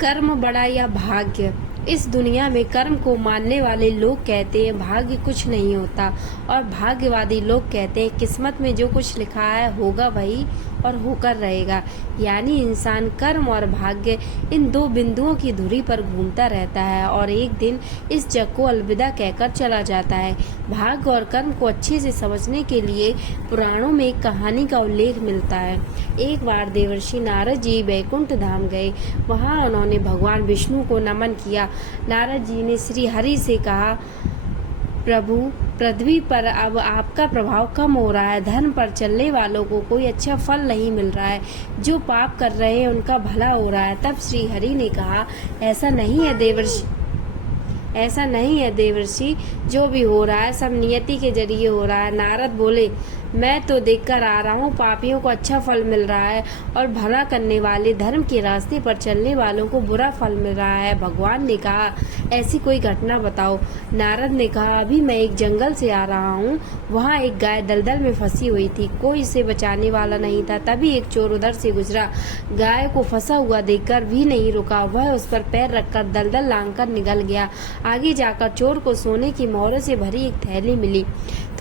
कर्म बड़ा या भाग्य। इस दुनिया में कर्म को मानने वाले लोग कहते हैं भाग्य कुछ नहीं होता, और भाग्यवादी लोग कहते हैं किस्मत में जो कुछ लिखा है होगा वही और होकर रहेगा। यानी इंसान कर्म और भाग्य इन दो बिंदुओं की धुरी पर घूमता रहता है और एक दिन इस जग को अलविदा कहकर चला जाता है। भाग्य और कर्म को अच्छे से समझने के लिए पुराणों में एक कहानी का उल्लेख मिलता है। एक बार देवर्षि नारद जी बैकुंठ धाम गए। वहां उन्होंने भगवान विष्णु को नमन किया। नारद जी ने श्री हरि से कहा, प्रभु, पृथ्वी पर अब आपका प्रभाव कम हो रहा है। धर्म पर चलने वालों को कोई अच्छा फल नहीं मिल रहा है। जो पाप कर रहे हैं उनका भला हो रहा है। तब श्री हरि ने कहा, ऐसा नहीं है देवर्षि, जो भी हो रहा है सब नियति के जरिए हो रहा है। नारद बोले, मैं तो देखकर आ रहा हूँ पापियों को अच्छा फल मिल रहा है और भला करने वाले धर्म के रास्ते पर चलने वालों को बुरा फल मिल रहा है। भगवान ने कहा, ऐसी कोई घटना बताओ। नारद ने कहा, अभी मैं एक जंगल से आ रहा हूँ। वहाँ एक गाय दलदल में फंसी हुई थी। कोई इसे बचाने वाला नहीं था। तभी एक चोर उधर से गुजरा। गाय को फंसा हुआ देखकर भी नहीं रुका। वह उस पर पैर रखकर दलदल लांघकर निकल गया। आगे जाकर चोर को सोने की मोहरों से भरी एक थैली मिली।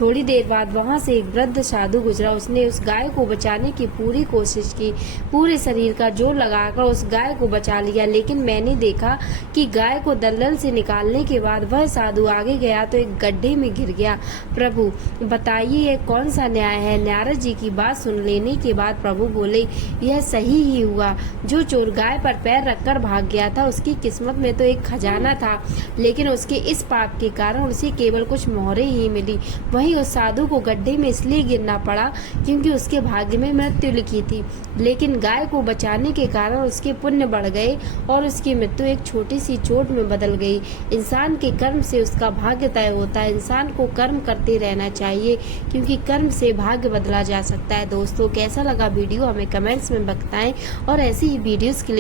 थोड़ी देर बाद वहां से एक वृद्ध साधु गुजरा। उसने उस गाय को बचाने की पूरी कोशिश की। पूरे शरीर का जोर लगाकर उस गाय को बचा लिया, लेकिन मैंने देखा कि गाय को दलदल से निकालने के बाद वह साधु आगे गया तो एक गड्ढे में गिर गया। प्रभु, बताइए यह कौन सा न्याय है। नारद जी की बात सुन लेने के बाद प्रभु बोले, यह सही ही हुआ। जो चोर गाय पर पैर रखकर भाग गया था उसकी किस्मत में तो एक खजाना था, लेकिन उसके इस पाप के कारण उसे केवल कुछ मोहरें ही मिली। वहीं उस साधु को गड्ढे में इसलिए गिरना पड़ा क्योंकि उसके भाग्य में मृत्यु लिखी थी, लेकिन गाय को बचाने के कारण उसके पुण्य बढ़ गए और उसकी मृत्यु एक छोटी सी चोट में बदल गई। इंसान के कर्म से उसका भाग्य तय होता है। इंसान को कर्म करते रहना चाहिए क्योंकि कर्म से भाग्य बदला जा सकता है। दोस्तों, कैसा लगा वीडियो हमें कमेंट्स में बताएं और ऐसी ही वीडियोस के लिए